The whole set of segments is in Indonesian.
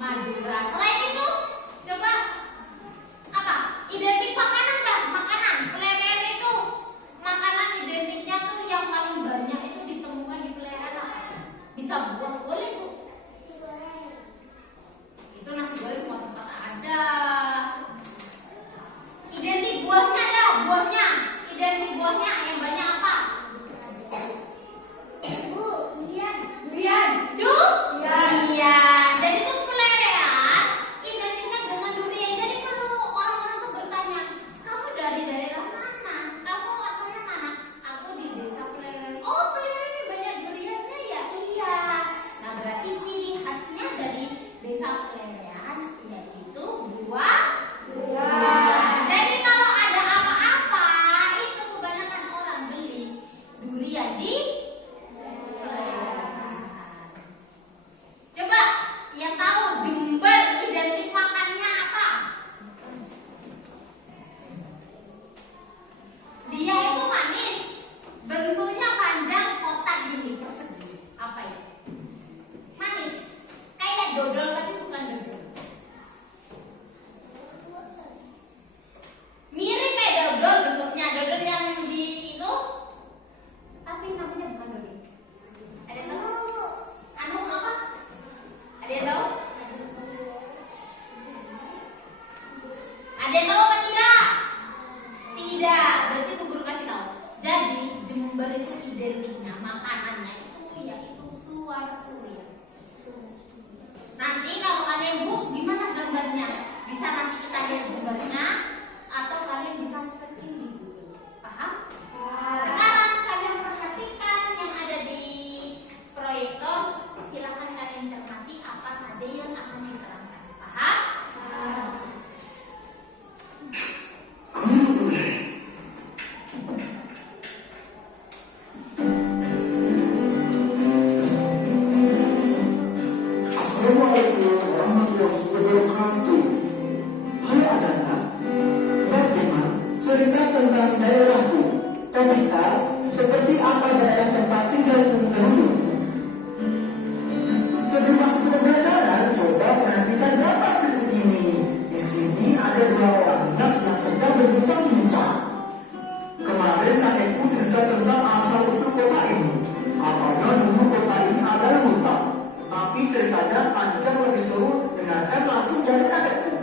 Madura. Selain itu, coba apa? Identik makanan nggak? Makanan. Pelerian itu makanan identiknya tuh yang paling banyak itu ditemukan di pelerian apa? Bisa buah, boleh Bu. Itu nasi goreng semua tempat ada. Identik buahnya ada, buahnya. Identik buahnya yang banyak apa? Durian. Durian. Jadi itu pelerian identiknya dengan durian. Jadi kalau orang-orang tuh bertanya, kamu dari daerah mana? Kamu asalnya mana? Aku di desa Pelerian. Oh, Pelerian ini banyak duriannya ya? Iya. Nah, berarti ciri khasnya dari desa Pelerian yaitu buah durian. Jadi kalau ada apa-apa itu kebanyakan orang beli durian di coba yang tahu Jember identik makannya apa? Dia itu manis, bentuknya panjang, kotak gini, persegi. Apa itu? Manis, kayak dodol tapi bukan dodol. Mirip kayak dodol bentuknya, dodol yang di itu, tapi namanya bukan dodol. Ada yang tahu? Anu apa? Ada yang tahu? Ada yang tahu apa tidak? Tidak. Berarti Bu Guru kasih tahu. Jadi Jember itu identiknya makanannya itu yaitu suar-suir. Nanti kalau kalian Bu, gimana gambarnya? Bisa nanti kita lihat gambarnya atau kalian bisa searching di Google. Paham? Sekarang kalian perhatikan yang ada di proyektor. Silakan kalian cermati apa saja yang akan diterangkan. Paham? Assalamualaikum warahmatullahi wabarakatuh. Hai anak-anak, bagaimana cerita tentang daerahku? Kata seperti apa daerah tempat tinggalmu dahulu? Sebelum masuk ke pembelajaran, coba perhatikan gambar berikut ini. Di sini ada dua orang anak yang sedang berbincang-bincang. Kemarin kakekku cerita tentang asal-usul kota ini. Awalnya dulu kota ini adalah hutan, tapi ceritanya panjang lebih seru dengarkan langsung dari kakekku.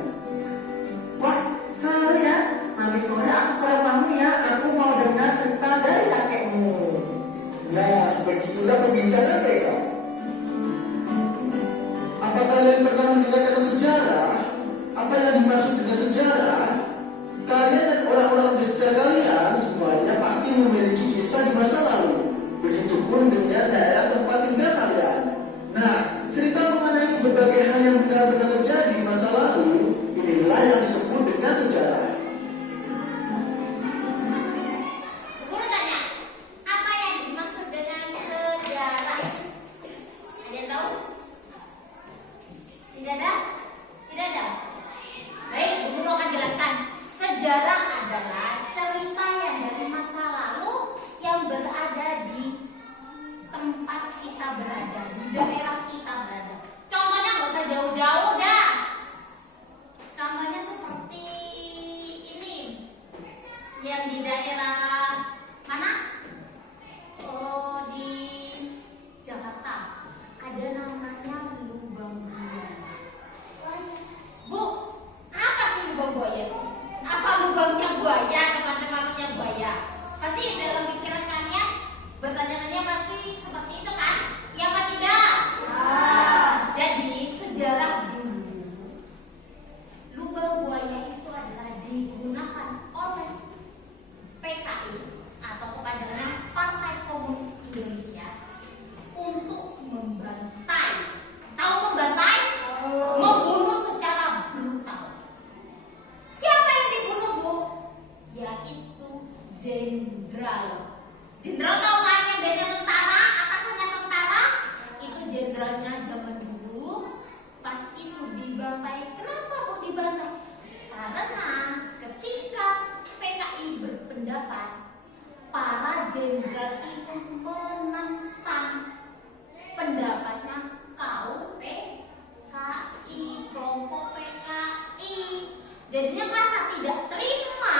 Wah, seru ya. Nanti sore aku ke rumahmu ya. Aku mau dengar cerita dari kakekmu. Nah, begitulah perbincangan mereka. Apa kalian pernah mendengar kata sejarah? Apa yang dimaksud dengan sejarah? Kalian dan orang-orang di sekitar kalian semuanya pasti memiliki kisah di masa lalu. Begitupun dengan daerah tempat tinggal kalian. Nah, cerita mengenai berbagai hal yang benar-benar terjadi di masa lalu, inilah yang disebut dengan sejarah. Guru tanya, apa yang dimaksud dengan sejarah? Ada yang tahu? Tidak ada? Tidak ada? Baik, Bu Guru akan jelaskan. Sejarah adalah cerita yang dari masa lalu yang berada di tempat kita berada, di daerah kita berada. Contohnya nggak usah jauh-jauh dah. Contohnya seperti ini, yang di daerah mana? Oh, di Jakarta. Ada namanya Lubang Buaya. Bu, apa sih lubang buaya itu? Apa lubangnya buaya, tempatnya masuknya buaya? Pasti dalam pikiran kalian bertanya-tanya pasti seperti itu kan? Iya apa tidak? Jadi sejarah dulu lubang buaya itu adalah digunakan oleh PKI atau kepanjangan Partai Komunis Indonesia untuk membantai. Tahu membantai? Membunuh secara brutal. Siapa yang dibunuh, Bu? Yaitu jenderal. Jenderal tahu kan yang biasanya tentara, atasannya tentara? Itu jenderalnya zaman dulu. Pas itu dibantai. Kenapa Bu dibantai? Karena ketika PKI berpendapat para jenderal itu menentang pendapatnya kaum PKI. Jadinya karena tidak terima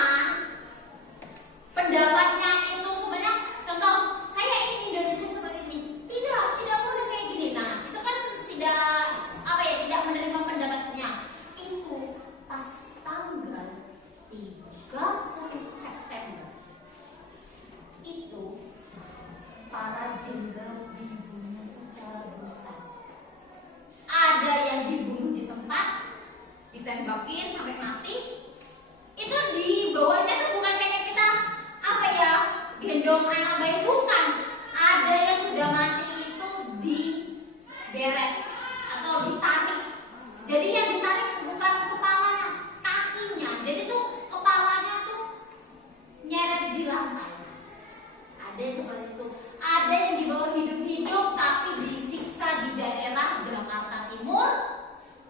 pendapatnya itu sebenarnya, contoh saya ingin Indonesia seperti ini, tidak boleh kayak gini. Nah itu kan tidak apa ya, tidak menerima pendapatnya. Itu pas tanggal 30 September itu para jenderal dibunuh secara brutal. Ada yang dibunuh di tempat, ditembakin sampai mati. Itu dibawanya tuh bukan kayak kita apa ya, gendong anak bayi, bukan. Ada yang sudah mati itu digeret atau ditarik. Jadi yang ditarik bukan kepalanya, kakinya. Jadi tuh kepalanya tuh nyeret di lantai. Ada seperti itu. Ada yang dibawa hidup-hidup tapi disiksa di daerah Jakarta Timur,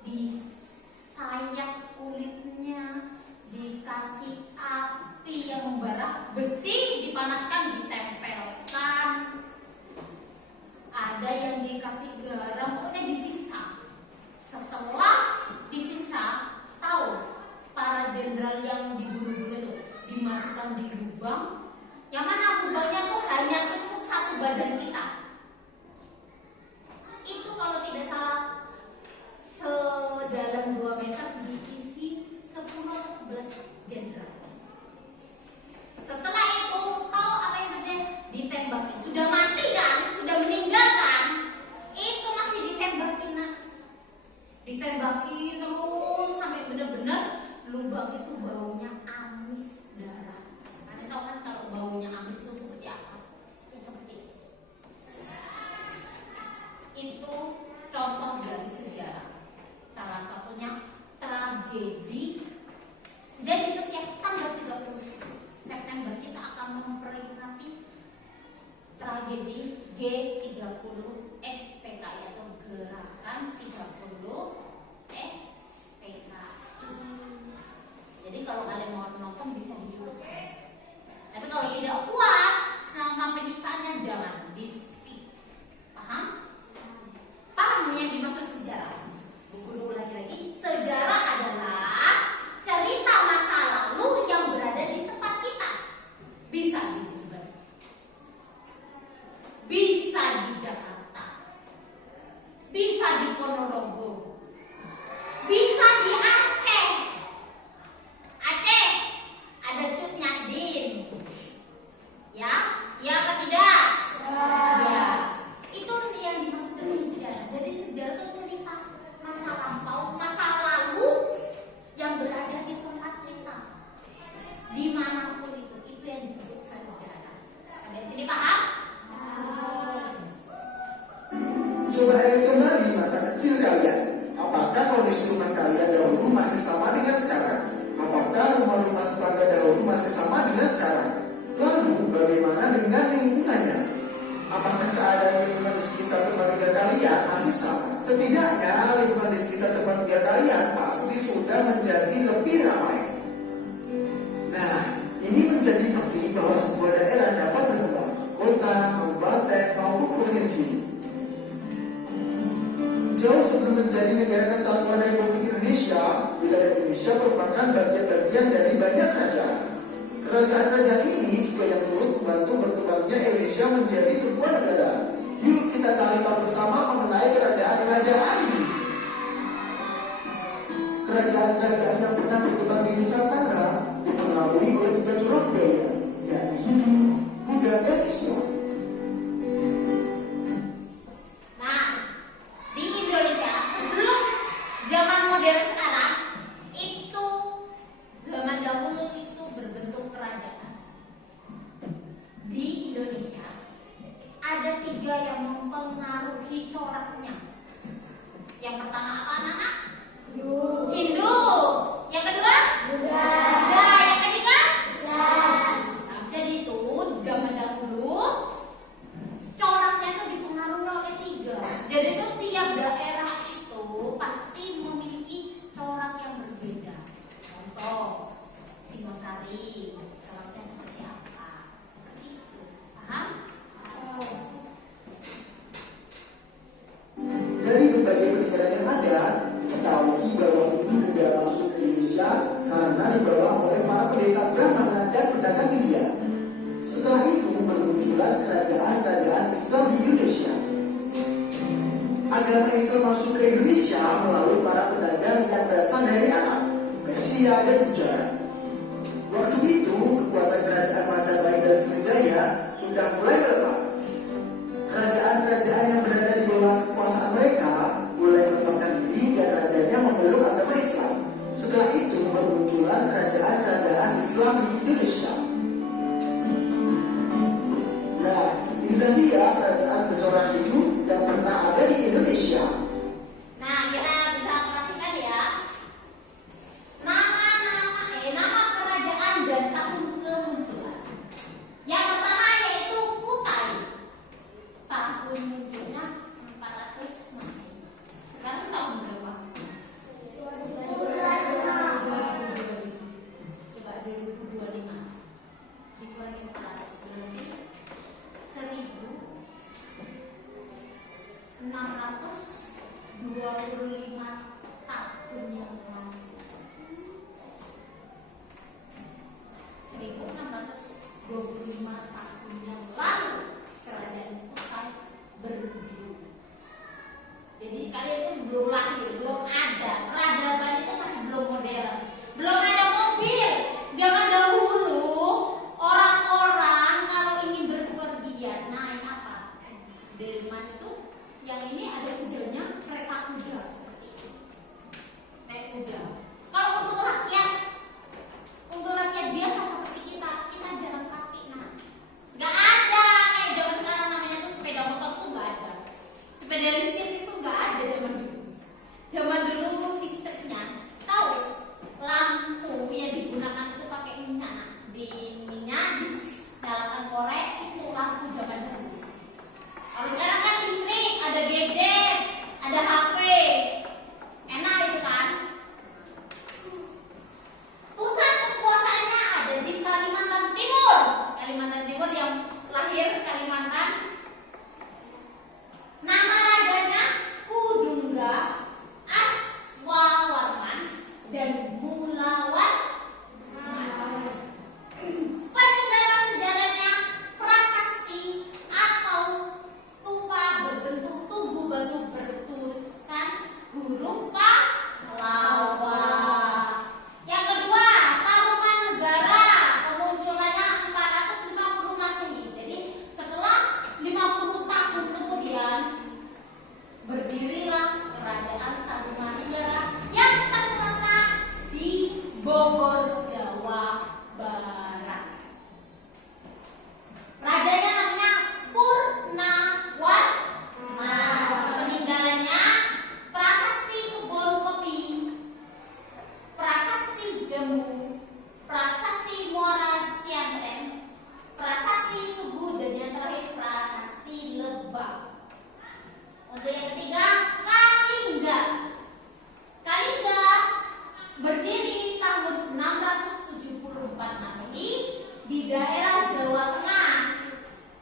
disayat kulitnya, dikasih api yang membara, besi dipanaskan, ditempelkan. Ada yang dikasih garam, pokoknya disiksa. Setelah disiksa, tahu para jenderal yang dibunuh-bunuh itu dimasukkan di lubang, yang mana lubangnya tuh hanya cukup satu badan kita. Itu kalau tidak salah sedalam 2 meter, diisi 10 atau 11 jenderal. Setelah itu tahu apa yang terjadi? Ditembakin. Sudah mati kan? Sudah meninggal kan? Itu masih ditembakin, nak. Ditembakin terus sampai benar-benar lubang itu baunya amis darah. Kalian tahu kan kalau baunya amis itu seperti apa? Ya, seperti itu. Itu contoh dari sejarah. Salah satunya tragedi. Jadi setiap tanggal 30 September kita akan memperingati tragedi G30 SPKI atau Gerakan 30 SPKI. Jadi kalau kalian mau nonton bisa di YouTube. Tapi kalau tidak kuat sama penyiksaannya, jangan di skip. Paham? Paham yang dimaksud sejarah? Buku dulu lagi. Sejarah adalah cerita masa lalu yang berada di tempat kita. Bisa di Jember, bisa di Jakarta, bisa di Ponorogo, bisa di Aceh. Aceh ada Cut Nyadin, ya, ya apa tidak? Ya, itu yang dimaksud dari sejarah. Jadi sejarah itu cerita masa lampau, masa lalu yang berada di tempat kita, dimanapun itu yang disebut sejarah. Sampai sini paham? Coba ingat kembali masa kecil kalian. Apakah kondisi rumah kalian dahulu masih sama dengan sekarang? Apakah rumah-rumah tetangga dahulu masih sama dengan sekarang? Lalu bagaimana dengan lingkungannya? Apakah keadaan lingkungan di sekitar tempat tinggal kalian masih sama? Setidaknya lingkungan di sekitar tempat tinggal kalian pasti sudah menjadi lebih ramai. Nah, ini menjadi bukti bahwa sebuah daerah dapat berkembang ke kota, kabupaten, maupun provinsi. Jauh sebelum menjadi negara kesatuan Republik Indonesia, wilayah Indonesia merupakan bagian-bagian dari banyak kerajaan. Kerajaan-kerajaan ini juga yang turut membantu berkembangnya Indonesia menjadi sebuah negara. Yuk kita cari tahu bersama mengenai kerajaan-kerajaan ini. Kerajaan-kerajaan yang pernah berkembang di Nusantara dipengaruhi oleh 3 corak budaya, yakni Hindu, Buddha, dan Islam. Nah, di Indonesia sebelum zaman modern sekarang, itu zaman dahulu itu berbentuk kerajaan. Di Indonesia ada 3 yang mempengaruhi coraknya. Yang pertama apa, anak-anak? Hindu. Yang kedua? Buddha. Yang ketiga? Islam. Jadi itu zaman dahulu coraknya itu dipengaruhi oleh 3. Jadi itu tiap daerah itu pasti memiliki corak yang berbeda. Contoh Singosari, coraknya seperti apa? Seperti itu. Paham? Dari berbagai peninggalan yang ada, ada hujan. Waktu itu kekuatan kerajaan Majapahit dan Sriwijaya sudah mulai melemah. Kerajaan-kerajaan yang berada di bawah kekuasaan mereka mulai melepaskan diri dan rajanya memeluk agama Islam. Setelah itu bermunculan kerajaan-kerajaan Islam di Indonesia. Nah, inilah dia kerajaan bercorak hidup yang pernah ada di Indonesia. Nah, kita bisa perhatikan ya. Nama kerajaan dan tahun kemunculan. Yang pertama yaitu Kutai. Tahun munculnya 400 Masehi. Sekarang tahun berapa? Coba 2025. Dikurangi 400 berarti 1625 tahun yang lalu. 1625 tahun yang lalu kerajaan Kutai berdiri. Jadi kalian itu belum lahir, belum ada. Peradaban itu masih belum modern, belum ada mobil. Zaman dahulu orang-orang kalau ingin berpergian naik apa? Delman itu yang ini ada kudanya, kereta kuda seperti itu. Naik kuda. Kalau untuk rakyat biasa seperti kita jalan kaki, nah, nggak ada kayak zaman sekarang namanya tuh sepeda motor tuh nggak ada. Sepeda listrik itu nggak ada zaman dulu. Zaman dulu listriknya, tahu lampu yang digunakan itu pakai minyak. Nah, di minyak dinyalakan korek itu lampu zaman dulu. Kalau sekarang kan listrik, ada gadget, ada HP, enak itu kan. Pusat kekuasaannya ada di Kalimantan Timur. Kalimantan Timur yang lahir Kalimantan. Nama rajanya Kudungga, Aswawarman, dan Mulawan. Peninggalan sejarahnya prasasti atau stupa berbentuk tugu batu bertuliskan huruf Pahlawa. Yang kedua, Tarumanegara, kemunculannya 450 Masehi. Jadi setelah 50 tahun kemudian berdirilah kerajaan Tarumanegara yang terletak di Bogor, Jawa Barat. Rajanya namanya Purnawarman. Peninggalannya prasasti Kebon Kopi, prasasti Jemu, prasasti Muara Cianten, prasasti Tugu, dan yang terakhir prasasti Lebak. Untuk yang ketiga, Kalingga. Kalingga berdiri tahun 674 Masehi di daerah Jawa Tengah.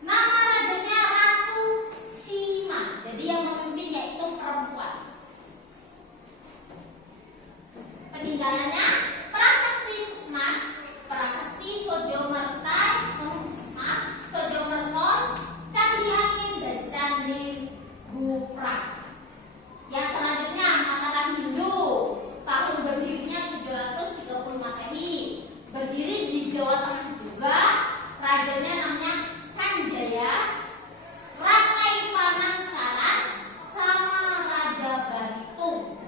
Nama rajanya Ratu Sima. Jadi yang memimpinnya itu perempuan. Peninggalannya prasasti Tukmas, prasasti Sojomerton, Candi Angin, dan Candi Guprak. Yang selanjutnya Mataram Hindu, tahun berdirinya 730 Masehi, berdiri di Jawa Tengah juga. Rajanya namanya Sanjaya, Rakai Panangkaran, sama Raja Balitung.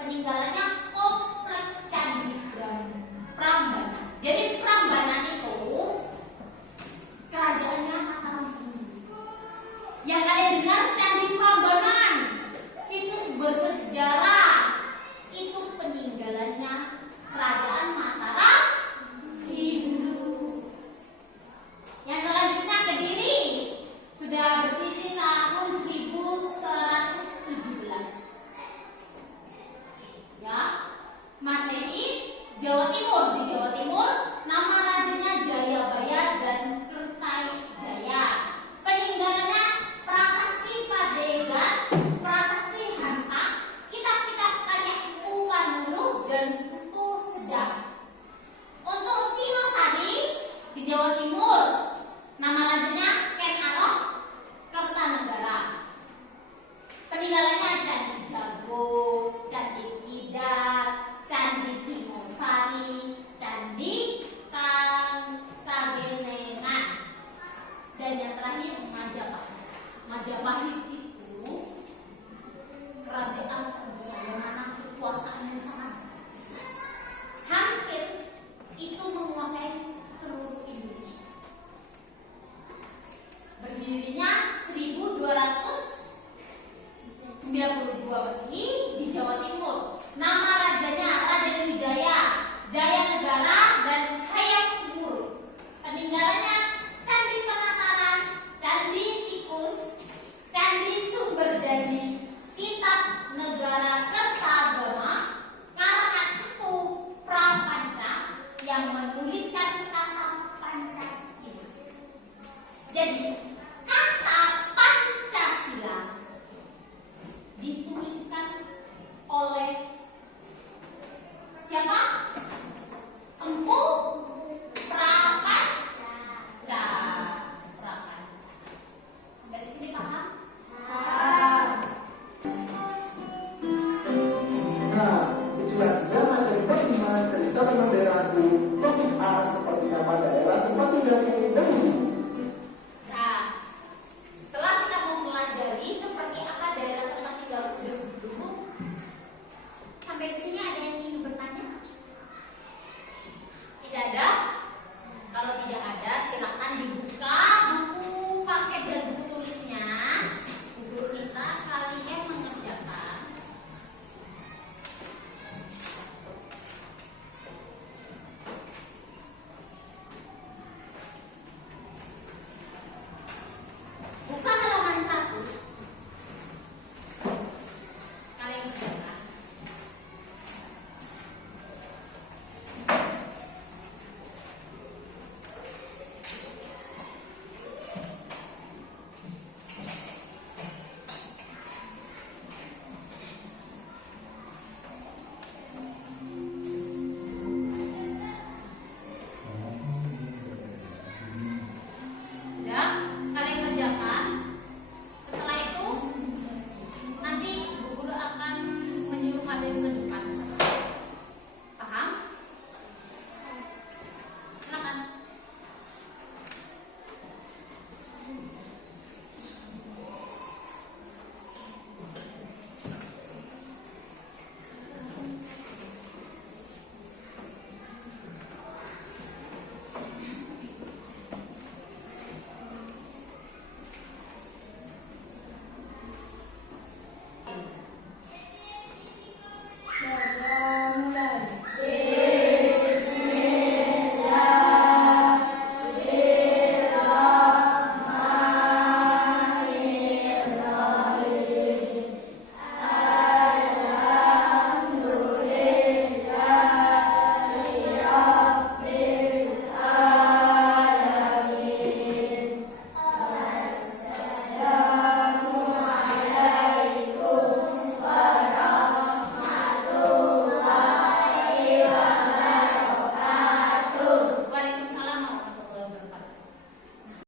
Peninggalannya kompleks Candi Prambanan. Jadi Prambanan itu kerajaannya Mataram Hindu. Yang kalian dengar Candi Prambanan, situs bersejarah, itu peninggalannya kerajaan Mataram Hindu. Yang selanjutnya Kediri, sudah berdiri tahun 1117. Ya, Masehi. Jawa Timur, di Jawa Timur nama rajanya Jayabaya dan Kertajaya. Peninggalannya prasasti Padegat, prasasti Hanta, kitab-kitab karya Empu Panuluh dan Empu Sedap. Untuk Singosari di Jawa Timur, nama rajanya Ken Arok, Kertanegara. Peninggalannya Candi Jago, Candi Tidar, Candi Singosari, tentang daerahku, topik A seperti